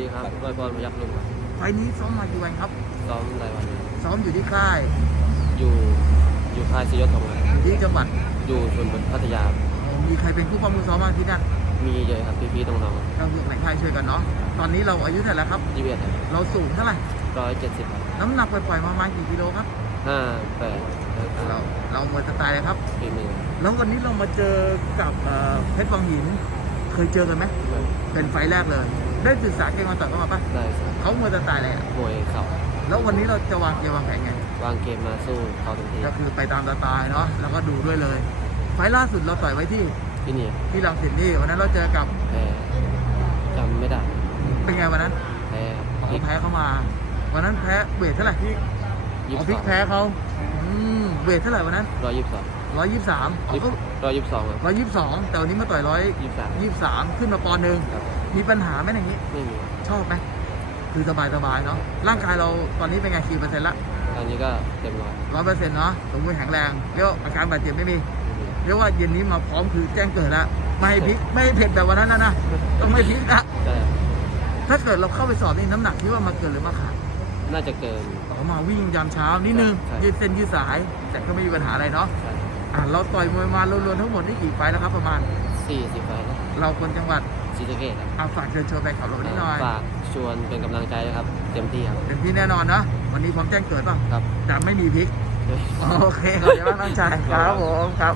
ดีครับร้อยบอลพยักลุงครับไฟล์นี้ซ้อมมากี่วันครับ ซ้อมรายวันครับซ้อมอยู่ที่ค่าย อยู่อยู่ค่ายซียศทองครับอยู่ที่จังหวัด อยู่ชนบุรีพัทยาครับมีใครเป็นผู้ป้องมือซ้อมบ้างที่นั่นมีเยอะครับพี่ๆน้องเราอยู่ในค่ายช่วยกันเนาะ ตอนนี้เราอายุเท่าไหร่แล้วครับ ๆยี่สิบเอ็ดเราสูงเท่าไหร่ ร้อยเจ็ดสิบน้ำหนักปล่อยๆมาประมาณกี่กิโลครับ ห้าแปดเราเราเมือสไตล์เลยครับ ปีหนึ่งแล้ววันนี้เรามาเจอกับเอ่อเพชรวังหิน เคยเจอกันไหม เป็นไฟล์แรกเลย ได้ศึกษาเกมมาต่อยเข้ามาปะได้ครับเขาเมือสไตล์อะไรอะมวยเข่าแล้ววันนี้เราจะวางเกมวางแผนไง วางเกมมาสู้เขาเต็มที่ก็คือไปตามสไตล์เนาะแล้วก็ดูด้วยเลย ไฟล์ล่าสุดเราต่อยไว้ที่ที่นี่ที่ลังสิตนี่วันนั้นเราเจอกับแพ้จำไม่ได้เป็นไงวันนั้นแพ้อ๋พลิอกแพ้เข้ามา วันนั้นแพ้เวทเท่าไหร่ยี่อ๋อสิบพลิสกองแพ้เขาอืมเวทเท่าไหร่วันนั้นร้อยยี่สิบสอง ร้อยยี่สิบสามร้อยยี่สิบสองครับร้อยยี่สิบสองแต่วันนี้มาต่อยร้อยยี่สิบสามยี่สิบสามขึ้นมาปอนด์หนึ่งครับมีปัญหาไหมอย่างนี้ไม่มีชอบไหมคือสบายสบายๆเนาะร่างกายเราตอนนี้เป็นไงกี่เปอร์เซ็นต์ละตอนนี้ก็เต็มร้อยร้อยเปอร์เซ็นต์เนาะสมบูรณ์แข็งแรงเรียกว่าอาการบาดเจ็บไม่มีไม่มีเรียกว่าเย็นนี้มาพร้อมคือแจ้งเกิดแล้วไม่ให้พลิกไม่ให้เผ็ดแบบวันนั้นนะนะต้องไม่พลิกนะได้ถ้าเกิดเราเข้าไปสอบนี่น้ำหนักที่ว่ามาเกินหรือมาขาดน่าจะเกินออกมาวิ่งยามเช้านิดนึงใช่ยืดเส้นยืดสาย แต่ก็ไม่มีปัญหาอะไรเนาะใช่ อะเราต่อยมวยมารวมๆทั้งหมดนี่กี่ไฟล์แล้วครับประมาณสี่สิบไปแล้วเราคนจังหวัดซีสะเกตครับอาฝากเชิญชวนไปขับรถนิดหน่อยฝากชวนเป็นกำลังใจนะครับ เต็มที่ครับ เป็นที่แน่นอนนะวันนี้พร้อมแจ้งเกิดป่ะครับแต่ไม่มีพลิก โอเคขอบคุณมากน้องชายครับผมครับ